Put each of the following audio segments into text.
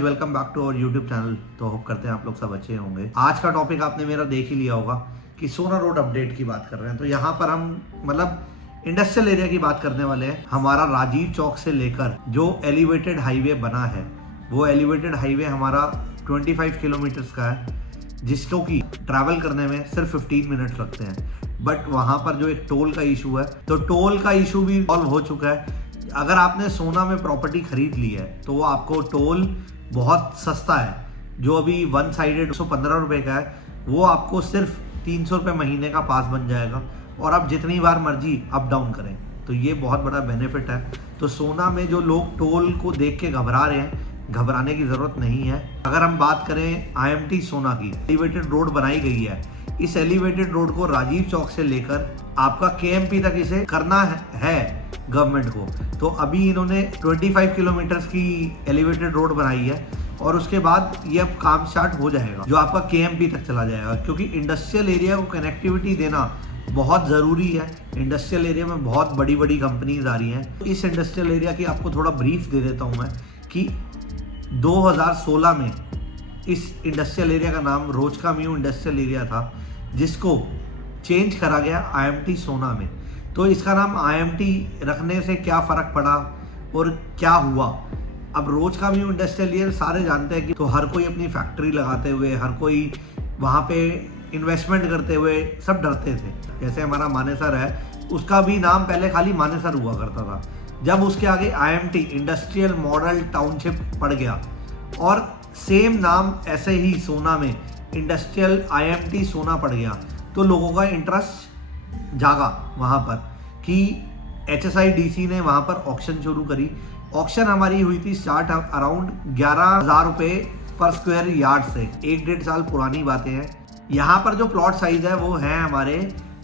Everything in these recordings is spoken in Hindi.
Welcome back to our YouTube channel. तो होप करते हैं आप लोग सब अच्छे होंगे। आज का टॉपिक आपने मेरा देख ही लिया होगा कि सोना रोड अपडेट की बात कर रहे हैं। तो यहाँ पर हम इंडस्ट्रियल एरिया की बात करने वाले हैं। हमारा राजीव चौक से लेकर जो एलिवेटेड हाईवे बना है, वो एलिवेटेड हाईवे हमारा 25 किलोमीटर्स का है, जिसको कि ट्रैवल करने में सिर्फ 15 मिनट्स लगते हैं। बट वहाँ पर जो एक टोल का इशू है, तो टोल का इशू भी सॉल्व हो चुका है। अगर आपने सोना में प्रॉपर्टी खरीद ली है तो वो आपको टोल बहुत सस्ता है। जो अभी वन साइडेड 115 रुपये का है, वो आपको सिर्फ 300 रुपये महीने का पास बन जाएगा और आप जितनी बार मर्जी अप डाउन करें। तो ये बहुत बड़ा बेनिफिट है। तो सोना में जो लोग टोल को देख के घबरा रहे हैं, घबराने की ज़रूरत नहीं है। अगर हम बात करें IMT सोना की, एलिवेटेड रोड बनाई गई है। इस एलिवेटेड रोड को राजीव चौक से लेकर आपका KMP तक इसे करना है गवर्नमेंट को। तो अभी इन्होंने 25 किलोमीटर्स की एलिवेटेड रोड बनाई है और उसके बाद ये अब काम स्टार्ट हो जाएगा, जो आपका KMP तक चला जाएगा। क्योंकि इंडस्ट्रियल एरिया को कनेक्टिविटी देना बहुत ज़रूरी है। इंडस्ट्रियल एरिया में बहुत बड़ी बड़ी कंपनीज आ रही हैं। इस इंडस्ट्रियल एरिया की आपको थोड़ा ब्रीफ दे देता हूँ मैं कि 2016 में इस इंडस्ट्रियल एरिया का नाम रोजकाम्यू इंडस्ट्रियल एरिया था, जिसको चेंज करा गया IMT सोना में। तो इसका नाम IMT रखने से क्या फ़र्क पड़ा और क्या हुआ, अब रोजकाम्यू इंडस्ट्रियल एरिया सारे जानते हैं कि तो हर कोई अपनी फैक्ट्री लगाते हुए, हर कोई वहाँ पे इन्वेस्टमेंट करते हुए सब डरते थे। जैसे हमारा मानेसर है, उसका भी नाम पहले खाली मानेसर हुआ करता था। जब उसके आगे IMT इंडस्ट्रियल मॉडल टाउनशिप पड़ गया और सेम नाम ऐसे ही सोना में इंडस्ट्रियल IMT सोना पड़ गया, तो लोगों का इंटरेस्ट जागा वहाँ पर कि HSIDC ने वहाँ पर ऑक्शन शुरू करी। ऑक्शन हमारी हुई थी स्टार्ट अराउंड 11,000 रुपये पर स्क्वायर यार्ड से। 1-1.5 साल पुरानी बातें हैं। यहाँ पर जो प्लॉट साइज है वो है हमारे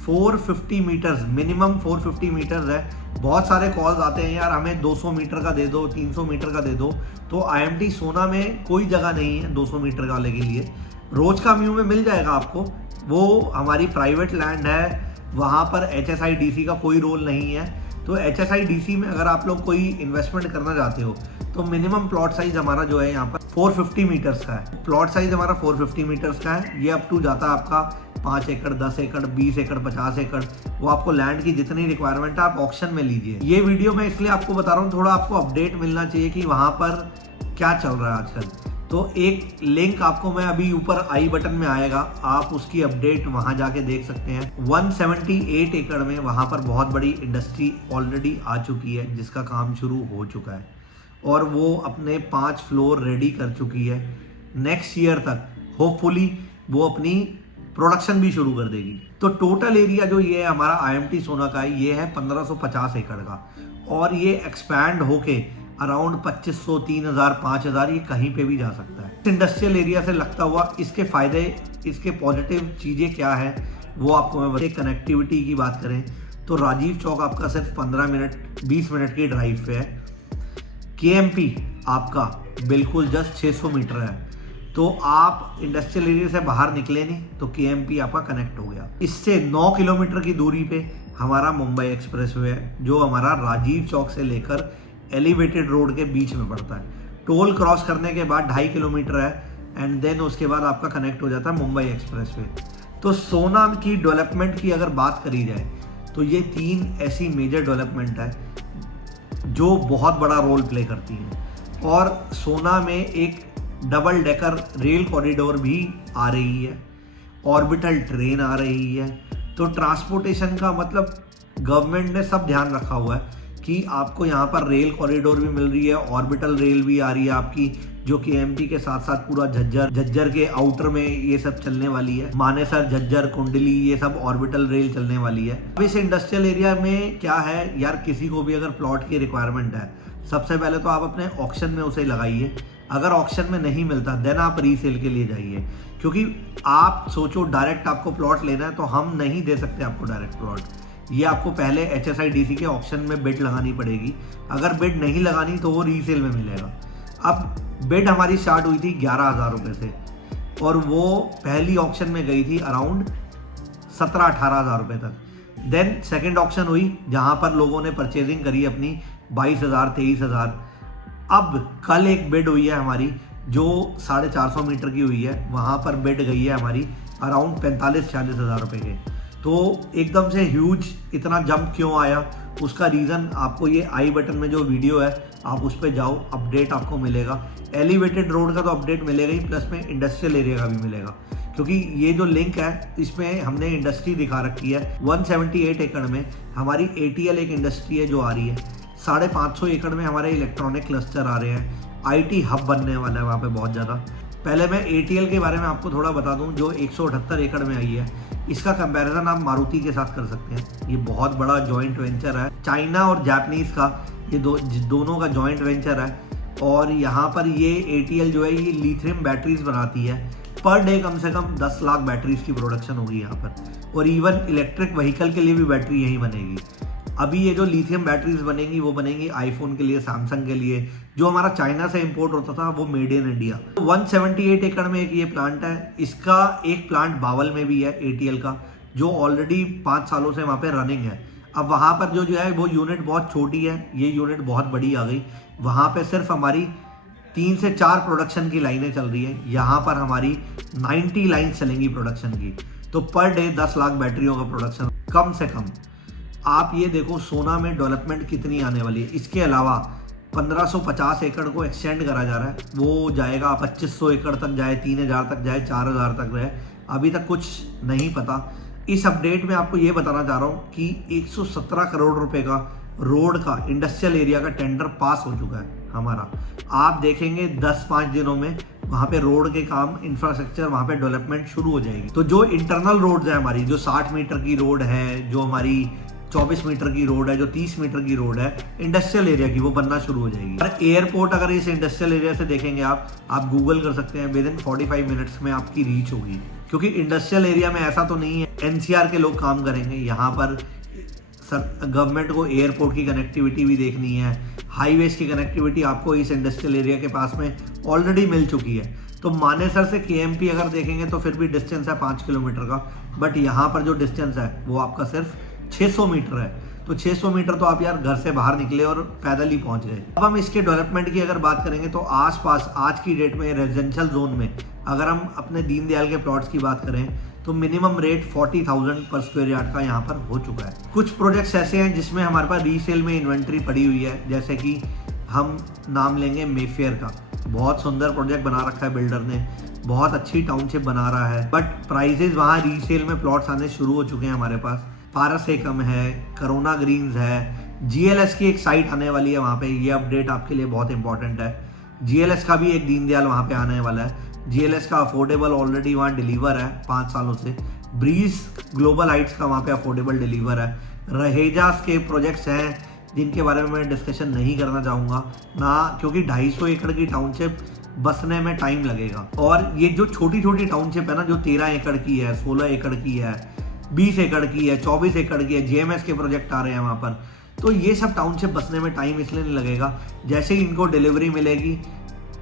450 मीटर्स, मिनिमम 450 मीटर्स है। बहुत सारे कॉल्स आते हैं, यार हमें 200 मीटर का दे दो, 300 मीटर का दे दो। तो IMT सोना में कोई जगह नहीं है 200 मीटर वाले के लिए। रोजकाम्यू में मिल जाएगा आपको, वो हमारी प्राइवेट लैंड है, वहाँ पर HSIDC का कोई रोल नहीं है। तो HSIDC में अगर आप लोग कोई इन्वेस्टमेंट करना चाहते हो तो मिनिमम प्लॉट साइज हमारा जो है यहाँ पर 450 मीटर्स का है। प्लॉट साइज हमारा 450 मीटर्स का है। ये अप टू जाता है आपका 5 एकड़, 10 एकड़, 20 एकड़, 50 एकड़। वो आपको लैंड की जितनी रिक्वायरमेंट है आप ऑक्शन में लीजिए। ये वीडियो मैं इसलिए आपको बता रहा हूँ, थोड़ा आपको अपडेट मिलना चाहिए कि वहाँ पर क्या चल रहा है आजकल। तो एक लिंक आपको मैं अभी ऊपर आई बटन में आएगा, आप उसकी अपडेट वहां जाके देख सकते हैं। 178 एकड़ में वहां पर बहुत बड़ी इंडस्ट्री ऑलरेडी आ चुकी है, जिसका काम शुरू हो चुका है और वो अपने 5 फ्लोर रेडी कर चुकी है। नेक्स्ट ईयर तक होपफुली वो अपनी प्रोडक्शन भी शुरू कर देगी। तो टोटल एरिया जो ये हमारा IMT सोना का है, ये है 1550 एकड़ का और ये एक्सपैंड होके अराउंड 2500, 3000, 5000 ये कहीं पे भी जा सकता है। इंडस्ट्रियल एरिया से लगता हुआ इसके फायदे, इसके पॉजिटिव चीज़ें क्या है वो आपको मैं बताऊं। कनेक्टिविटी की बात करें तो राजीव चौक आपका सिर्फ 15 मिनट 20 मिनट की ड्राइव पे है। KMP आपका बिल्कुल जस्ट 600 मीटर है। तो आप इंडस्ट्रियल एरिया से बाहर निकले नहीं तो KMP आपका कनेक्ट हो गया। इससे 9 किलोमीटर की दूरी पे हमारा मुंबई एक्सप्रेसवे है, जो हमारा राजीव चौक से लेकर एलिवेटेड रोड के बीच में पड़ता है। टोल क्रॉस करने के बाद 2.5 किलोमीटर है एंड देन उसके बाद आपका कनेक्ट हो जाता है मुंबई एक्सप्रेसवे। तो सोना की डेवलपमेंट की अगर बात करी जाए तो ये 3 ऐसी मेजर डेवलपमेंट है जो बहुत बड़ा रोल प्ले करती हैं। और सोना में एक डबल डेकर रेल कॉरिडोर भी आ रही है, ऑर्बिटल ट्रेन आ रही है। तो ट्रांसपोर्टेशन का मतलब गवर्नमेंट ने सब ध्यान रखा हुआ है कि आपको यहाँ पर रेल कॉरिडोर भी मिल रही है, ऑर्बिटल रेल भी आ रही है आपकी, जो KMP के साथ साथ पूरा झज्जर के आउटर में ये सब चलने वाली है। मानेसर, झज्जर, कुंडली, ये सब ऑर्बिटल रेल चलने वाली है। अब इस इंडस्ट्रियल एरिया में क्या है यार, किसी को भी अगर प्लॉट की रिक्वायरमेंट है, सबसे पहले तो आप अपने ऑक्शन में उसे लगाइए। अगर ऑक्शन में नहीं मिलता देन आप रीसेल के लिए जाइए। क्योंकि आप सोचो डायरेक्ट आपको प्लॉट लेना है तो हम नहीं दे सकते आपको डायरेक्ट प्लॉट। ये आपको पहले HSIDC के ऑक्शन में बिड लगानी पड़ेगी। अगर बिड नहीं लगानी तो वो रीसेल में मिलेगा। अब बिड हमारी स्टार्ट हुई थी 11,000 रुपये से और वो पहली ऑक्शन में गई थी अराउंड 17-18,000 रुपये तक। देन सेकंड ऑक्शन हुई जहाँ पर लोगों ने परचेजिंग करी अपनी 22,000, 23,000। अब कल एक बिड हुई है हमारी जो 450 मीटर की हुई है, वहाँ पर बिड गई है हमारी अराउंड 45-46 हज़ार रुपये के। तो एकदम से ह्यूज इतना जंप क्यों आया, उसका रीज़न आपको ये आई बटन में जो वीडियो है आप उस पर जाओ, अपडेट आपको मिलेगा। एलिवेटेड रोड का तो अपडेट मिलेगा ही, प्लस में इंडस्ट्रियल एरिया का भी मिलेगा, क्योंकि ये जो लिंक है इसमें हमने इंडस्ट्री दिखा रखी है। 178 एकड़ में हमारी ATL एक इंडस्ट्री है जो आ रही है। 550 एकड़ में हमारे इलेक्ट्रॉनिक क्लस्टर आ रहे हैं। IT हब बनने वाला है वहाँ पे बहुत ज़्यादा। पहले मैं ATL के बारे में आपको थोड़ा बता दूं, जो 178 एकड़ में आई है, इसका कंपैरिजन आप मारुति के साथ कर सकते हैं। ये बहुत बड़ा जॉइंट वेंचर है, चाइना और जापानीज़ का, ये दोनों का जॉइंट वेंचर है। और यहाँ पर ये ATL जो है ये लिथियम बैटरीज बनाती है। पर डे कम से कम 10 लाख बैटरीज की प्रोडक्शन होगी यहाँ पर, और इवन इलेक्ट्रिक व्हीकल के लिए भी बैटरी यहीं बनेगी। अभी ये जो लिथियम बैटरीज बनेंगी वो बनेंगी आईफोन के लिए, सैमसंग के लिए। जो हमारा चाइना से इंपोर्ट होता था वो मेड इन इंडिया। 178 एकड़ में एक ये प्लांट है। इसका एक प्लांट बावल में भी है ATL का, जो ऑलरेडी 5 सालों से वहाँ पे रनिंग है। अब वहाँ पर जो है वो यूनिट बहुत छोटी है, ये यूनिट बहुत बड़ी आ गई। वहाँ पे सिर्फ हमारी 3 से 4 प्रोडक्शन की लाइनें चल रही हैं। यहाँ पर हमारी 90 लाइन चलेंगी प्रोडक्शन की। तो पर डे 10 लाख बैटरियों का प्रोडक्शन कम से कम। आप ये देखो सोना में डेवलपमेंट कितनी आने वाली है। इसके अलावा 1550 एकड़ को एक्सटेंड करा जा रहा है, वो जाएगा 2500 एकड़ तक जाए, 3000 तक जाए, 4000 तक रहे, अभी तक कुछ नहीं पता। इस अपडेट में आपको ये बताना चाह रहा हूँ कि 117 करोड़ रुपए का रोड का इंडस्ट्रियल एरिया का टेंडर पास हो चुका है हमारा। आप देखेंगे 10-5 दिनों में वहाँ पे रोड के काम, इंफ्रास्ट्रक्चर, वहाँ पे डेवलपमेंट शुरू हो जाएगी। तो जो इंटरनल रोड्स है हमारी, जो 60 मीटर की रोड है, जो हमारी 24 मीटर की रोड है, जो 30 मीटर की रोड है इंडस्ट्रियल एरिया की, वो बनना शुरू हो जाएगी। और एयरपोर्ट अगर इस इंडस्ट्रियल एरिया से देखेंगे आप गूगल कर सकते हैं, विद इन 45 मिनट्स में आपकी रीच होगी। क्योंकि इंडस्ट्रियल एरिया में ऐसा तो नहीं है NCR के लोग काम करेंगे, यहाँ पर गवर्नमेंट को एयरपोर्ट की कनेक्टिविटी भी देखनी है, हाईवेज की कनेक्टिविटी आपको इस इंडस्ट्रियल एरिया के पास में ऑलरेडी मिल चुकी है। तो मानेसर से KMP अगर देखेंगे तो फिर भी डिस्टेंस है 5 किलोमीटर का, बट यहाँ पर जो डिस्टेंस है वो आपका सिर्फ 600 मीटर है। तो 600 मीटर तो आप यार घर से बाहर निकले और पैदल ही पहुंच गए। अब हम इसके डेवलपमेंट की अगर बात करेंगे तो आसपास आज की डेट में रेजिडेंशियल जोन में अगर हम अपने दीनदयाल के प्लॉट्स की बात करें तो मिनिमम रेट 40,000 पर स्क्वायर यार्ड का यहाँ पर हो चुका है। कुछ प्रोजेक्ट्स ऐसे हैं जिसमें हमारे पास रीसेल में इन्वेंट्री पड़ी हुई है, जैसे कि हम नाम लेंगे मेफेयर का। बहुत सुंदर प्रोजेक्ट बना रखा है बिल्डर ने, बहुत अच्छी टाउनशिप बना रहा है, बट प्राइजेस वहाँ रीसेल में प्लॉट्स आने शुरू हो चुके हैं हमारे पास। पारस एकम है, करोना ग्रीन्स है, GLS की एक साइट आने वाली है वहाँ पे, ये अपडेट आपके लिए बहुत इंपॉर्टेंट है। GLS का भी एक दीनदयाल वहाँ पे आने वाला है। GLS का अफोर्डेबल ऑलरेडी वहाँ डिलीवर है 5 सालों से। ब्रीज ग्लोबल हाइट्स का वहाँ पे अफोर्डेबल डिलीवर है। रहेजास के प्रोजेक्ट्स हैं जिनके बारे में मैं डिस्कशन नहीं करना चाहूँगा ना, क्योंकि 250 एकड़ की टाउनशिप बसने में टाइम लगेगा। और ये जो छोटी छोटी टाउनशिप है ना, जो 13 एकड़ की है, 16 एकड़ की है, 20 एकड़ की है, 24 एकड़ की है, JMS के प्रोजेक्ट आ रहे हैं वहाँ पर। तो ये सब टाउनशिप बसने में टाइम इसलिए नहीं लगेगा, जैसे ही इनको डिलीवरी मिलेगी,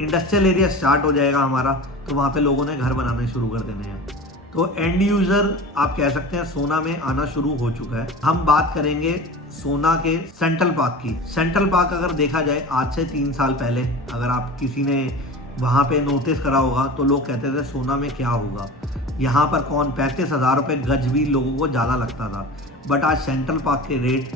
इंडस्ट्रियल एरिया स्टार्ट हो जाएगा हमारा, तो वहाँ पे लोगों ने घर बनाने शुरू कर देने हैं। तो एंड यूजर आप कह सकते हैं सोना में आना शुरू हो चुका है। हम बात करेंगे सोना के सेंट्रल पार्क की। सेंट्रल पार्क अगर देखा जाए आज से 3 साल पहले अगर आप किसी ने वहाँ पे नोटिस करा होगा तो लोग कहते थे सोना में क्या होगा, यहाँ पर कौन 35,000 रुपये गज भी लोगों को ज़्यादा लगता था। बट आज सेंट्रल पार्क के रेट,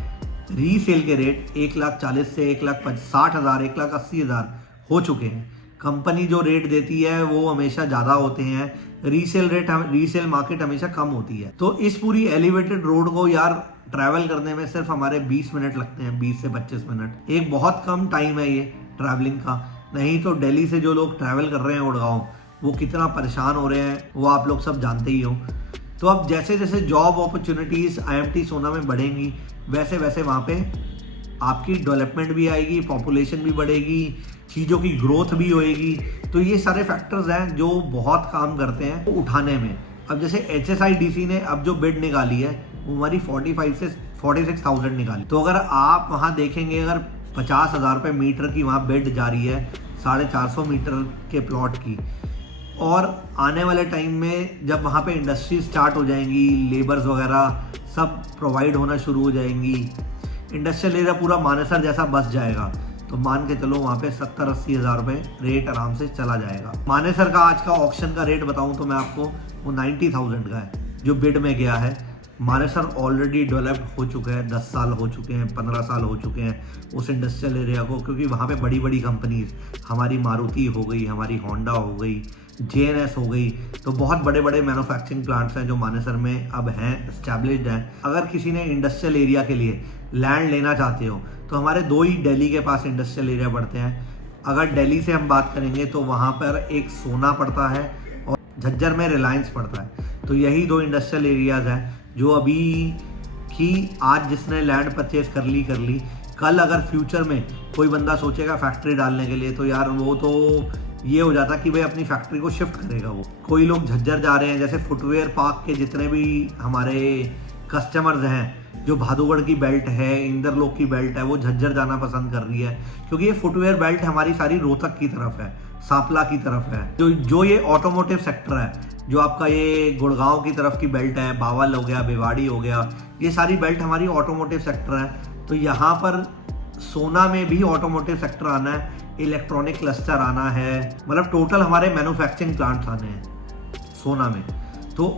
रीसेल के रेट 1,40,000 से 1,60,000, 1,80,000 हो चुके हैं। कंपनी जो रेट देती है वो हमेशा ज़्यादा होते हैं, रीसेल मार्केट हमेशा कम होती है। तो इस पूरी एलिवेटेड रोड को यार ट्रैवल करने में सिर्फ हमारे 20 मिनट लगते हैं, 20 से 25 मिनट। एक बहुत कम टाइम है ये ट्रैवलिंग का। नहीं तो दिल्ली से जो लोग ट्रैवल कर रहे हैं गुड़गांव, वो कितना परेशान हो रहे हैं वो आप लोग सब जानते ही हो। तो अब जैसे जैसे जॉब अपॉर्चुनिटीज़ IMT सोना में बढ़ेंगी, वैसे वैसे वहाँ पे आपकी डेवलपमेंट भी आएगी, पॉपुलेशन भी बढ़ेगी, चीज़ों की ग्रोथ भी होएगी। तो ये सारे फैक्टर्स हैं जो बहुत काम करते हैं उठाने में। अब जैसे HSIDC ने अब जो बिड निकाली है वो हमारी 45 से 46,000 निकाली। तो अगर आप वहाँ देखेंगे, अगर 50,000 रुपये मीटर की वहाँ बिड जारी है 450 मीटर के प्लॉट की, और आने वाले टाइम में जब वहाँ पे इंडस्ट्री स्टार्ट हो जाएंगी, लेबर्स वगैरह सब प्रोवाइड होना शुरू हो जाएंगी, इंडस्ट्रियल एरिया पूरा मानेसर जैसा बस जाएगा। तो मान के चलो वहाँ पे 70-80 हज़ार रुपये रेट आराम से चला जाएगा। मानेसर का आज का ऑक्शन का रेट बताऊँ तो मैं आपको, वो 90,000 का है जो बिड में गया है। मानेसर ऑलरेडी डेवलप्ड हो चुका है, 10 साल हो चुके हैं, 15 साल हो चुके हैं उस इंडस्ट्रियल एरिया को, क्योंकि वहाँ पे बड़ी बड़ी कंपनीज, हमारी मारुति हो गई, हमारी होंडा हो गई, JNS हो गई, तो बहुत बड़े बड़े मैन्युफैक्चरिंग प्लांट्स हैं जो मानेसर में अब हैं, एस्टैब्लिश्ड हैं। अगर किसी ने इंडस्ट्रियल एरिया के लिए लैंड लेना चाहते हो तो हमारे 2 ही दिल्ली के पास इंडस्ट्रियल एरिया पड़ते हैं। अगर दिल्ली से हम बात करेंगे तो वहाँ पर एक सोना पड़ता है और झज्जर में रिलायंस पड़ता है। तो यही 2 इंडस्ट्रियल एरियाज़ हैं जो अभी की, आज जिसने लैंड परचेज कर ली, कल अगर फ्यूचर में कोई बंदा सोचेगा फैक्ट्री डालने के लिए तो यार वो तो ये हो जाता कि भाई अपनी फैक्ट्री को शिफ्ट करेगा वो। कोई लोग झज्जर जा रहे हैं, जैसे फुटवेयर पार्क के जितने भी हमारे कस्टमर्स हैं, जो भादुगढ़ की बेल्ट है, इंदरलोक की बेल्ट है, वो झज्जर जाना पसंद कर रही है, क्योंकि ये फुटवेयर बेल्ट हमारी सारी रोहतक की तरफ है, सांपला की तरफ है। जो ये ऑटोमोटिव सेक्टर है, जो आपका ये गुड़गांव की तरफ की बेल्ट है, बावल हो गया, भिवाड़ी हो गया, ये सारी बेल्ट हमारी ऑटोमोटिव सेक्टर है। तो यहाँ पर सोना में भी ऑटोमोटिव सेक्टर आना है, इलेक्ट्रॉनिक क्लस्टर आना है, मतलब टोटल हमारे मैन्युफैक्चरिंग प्लांट्स आने हैं सोना में। तो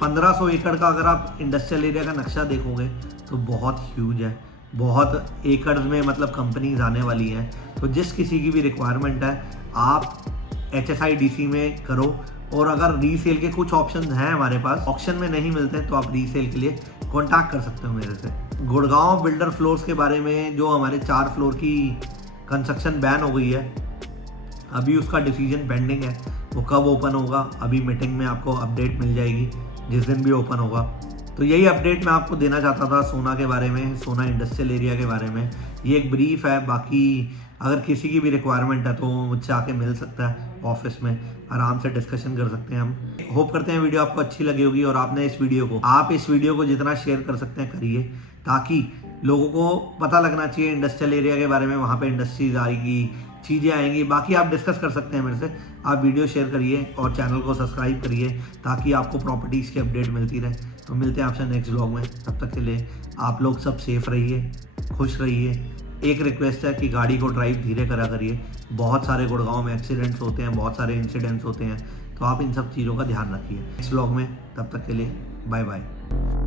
1500 एकड़ का अगर आप इंडस्ट्रियल एरिया का नक्शा देखोगे तो बहुत ह्यूज है, बहुत एकड़ में मतलब कंपनीज आने वाली हैं। तो जिस किसी की भी रिक्वायरमेंट है आप HSIDC में करो, और अगर रीसेल के कुछ ऑप्शन हैं हमारे पास, ऑक्शन में नहीं मिलते तो आप रीसेल के लिए कॉन्टैक्ट कर सकते हो मेरे से। गुड़गांव बिल्डर फ्लोर्स के बारे में, जो हमारे 4 फ्लोर की कंस्ट्रक्शन बैन हो गई है, अभी उसका डिसीजन पेंडिंग है, वो कब ओपन होगा अभी मीटिंग में आपको अपडेट मिल जाएगी जिस दिन भी ओपन होगा। तो यही अपडेट मैं आपको देना चाहता था सोना के बारे में, सोना इंडस्ट्रियल एरिया के बारे में। ये एक ब्रीफ है, बाकी अगर किसी की भी रिक्वायरमेंट है तो मुझसे आके मिल सकता है ऑफिस में, आराम से डिस्कशन कर सकते हैं हम। होप करते हैं वीडियो आपको अच्छी लगी होगी, और आपने इस वीडियो को जितना शेयर कर सकते हैं करिए, ताकि लोगों को पता लगना चाहिए इंडस्ट्रियल एरिया के बारे में, वहाँ पे इंडस्ट्रीज आएगी, चीज़ें आएंगी। बाकी आप डिस्कस कर सकते हैं मेरे से, आप वीडियो शेयर करिए और चैनल को सब्सक्राइब करिए ताकि आपको प्रॉपर्टीज़ की अपडेट मिलती रहे। तो मिलते हैं आपसे नेक्स्ट व्लॉग में, तब तक के लिए आप लोग सब सेफ रहिए, खुश रहिए। एक रिक्वेस्ट है कि गाड़ी को ड्राइव धीरे करा करिए, बहुत सारे गुड़गांव में एक्सीडेंट्स होते हैं, बहुत सारे इंसिडेंट्स होते हैं, तो आप इन सब चीज़ों का ध्यान रखिए। नेक्स्ट व्लॉग में, तब तक के लिए बाय बाय।